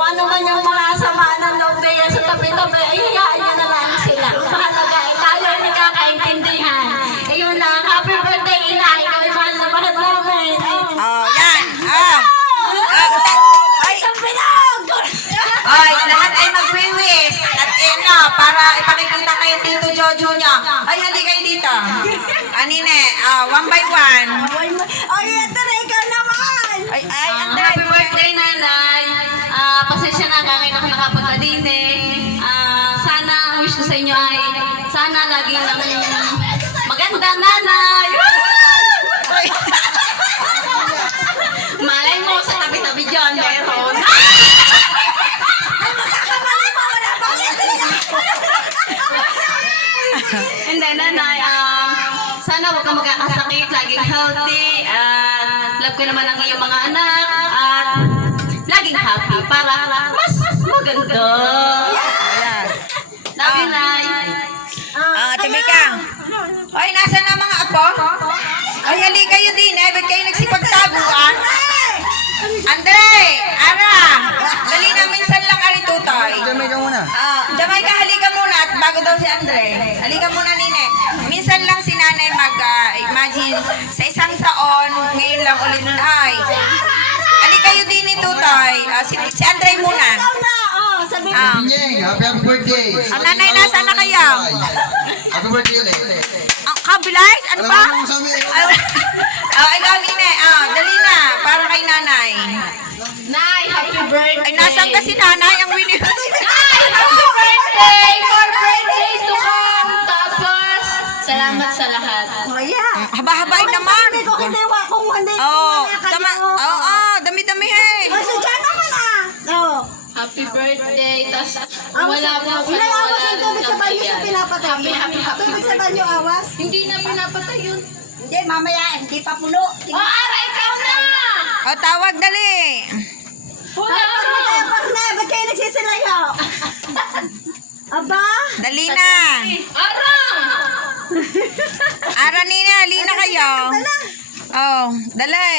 kung ano man yung mga sama ng loob niya sa tabi-tabi, ay hayaan nyo na lang sila. Mahalaga, tayo ay nagkakaintindihan. Ayun lang, happy birthday, inay. Ikaw ay mahal na mahal namin. Oh, yan. Ay, isang pinag! Ay, lahat ay mag-wish. At para ipakikita kayo Tito Jojo niya. Ay, hindi kayo dito. Anine, one by one. Ay, ito na ikaw naman! Ay, Andre. Happy birthday, nanay! Pasensya na, kakain ako nakapunta din eh. Sana, wish ko sa inyo ay, sana laging lang magandang nanay! Malay mo, sa tabi-tabi dyan, meron. And then, nanay, sana huwag kang magkakasakit, laging healthy, at love ko naman ang iyong mga anak, at laging happy para mas maganda. Love you, Nay. Timika. Ay, nasa na mga apo? Ay, hali kayo din eh. Ba't kayo nagsipagtaguan? Andre! Ara! Dali na, minsan lang ari tutoy. Jamaica muna. Jamaica, halika muna. At bago daw si Andre. Halika muna, Nine. Minsan lang si nanay imagine sa isang taon, ngayon lang ulit ay. Halika kayo din ni tutoy. Si Andre muna. Pinyeng, happy birthday. Ang nanay, nasa na kayo? Happy birthday ulit. Ang kabilay? Ano ba? Alam mo sa amin. Ikaw, Nine. Dali na. Para kay nanay. Nay, happy birthday. Ay, nasan ka si nanay? Ang winning. Nay, happy birthday! More birthday to come. Tapos, salamat sa lahat. Haba-habay naman. Hindi ko kiniwa kung hindi ko Oo, nakakayo. dami-dami eh. Kasi dyan naman Happy birthday. Tas, Awas, wala po kayo. Inay, awas ang tubig sa banyo sa yan. pinapatay. Happy. Tubig sa banyo, awas. Hindi na pinapatay yun. Hindi, mamaya, hindi pa puno. Aray, ikaw na! Tawag dali. Wala Parne, ba't kayo nagsisilayo? Aba? Dali na. Ara! Ara, Nina, halina kayo. Oh, dali.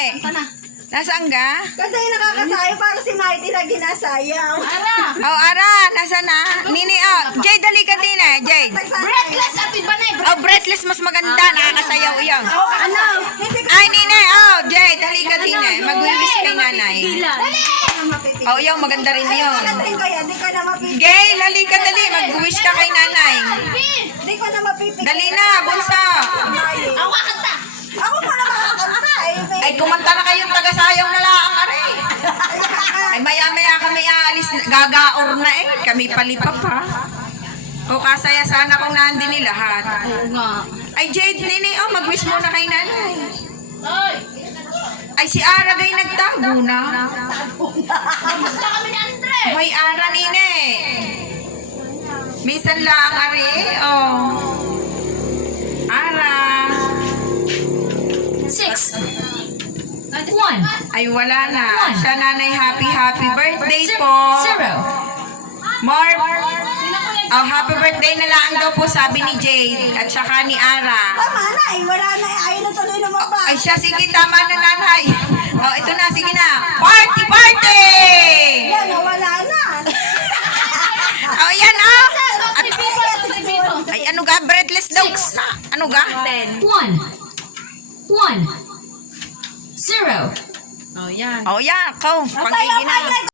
Nasaan ka? Kasi nakakasayo para si Mighty na ginasayaw. Ara! Ara, nasaan na? Nini, Jay, dali ka din eh, Jay. Breathless at iba na eh. Breathless, mas maganda. Nakakasayaw iyon. Ano? Hindi ko Ay, Nini, Jay, dali ka din eh. Mag-wish kay nanay. na mapipigil. Yung maganda rin yun. Magandang ko yan, hindi ko na mapipigil. Gay, dali ka dali. Mag-wish ka kay nanay. Hindi ko na mapipigil. Dali na, bunso. Ako kakanta. Ako mo na makakanta. Ay, kumanta na kayong taga-sayaw na lang, are. Ay, maya-maya kami aalis. Gagaor na eh. Kami palipap ha. O kasaya sana kung nandin ni lahat. Oo nga. Ay, Jade, Nini, mag-wish muna kay nanay. Ay! Ay, si Ara gay nagtago na. Kamusta kami ni Andre? Hoy, Ara, Nini. Minsan lang, are. Ara. 6 1 Ay, wala na. Siya, nanay, happy birthday po. 0 More. Happy birthday na lang daw po, sabi ni Jade at saka ni Ara. Tama na eh, wala na eh. Ayaw na tuloy lumabas. Ay siya, sige, tama na nanay. Ito na, sige na. Party, party! Yan, wala na. Yan, Pipito. Ay, ano ga? Breathless daw. Ano ga? 1 1 0 Yan, ikaw. Pangiginaw.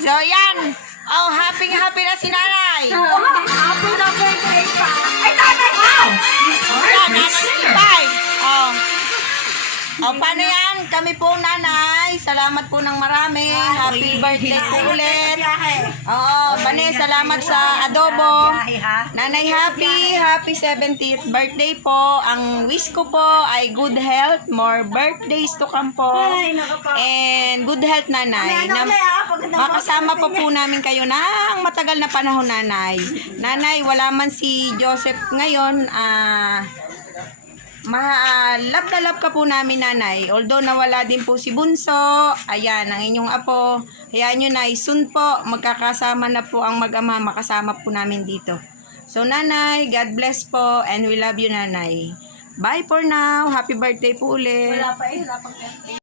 So, yan. Oh, happy na si nanay. Happy na birthday pa. Ay, tatay ko! Yan, nanay Ipay. Oh. Oh, paano yan? Kami po, nanay. Salamat po ng marami. Happy birthday po ulit. Oo, Bane, salamat sa adobo. Nanay, happy 70th birthday po. Ang wish ko po ay good health, more birthdays to come po. And good health, nanay. Na makasama po namin kayo ng matagal na panahon, nanay. Nanay, wala man si Joseph ngayon, love na love ka po namin, nanay. Although nawala din po si Bunso, ayan, ang inyong apo. Hayaan nyo, nay, soon po, magkakasama na po ang mag-ama, makasama po namin dito. So, nanay, God bless po, and we love you, nanay. Bye for now. Happy birthday po ulit. Wala pa eh, wala pang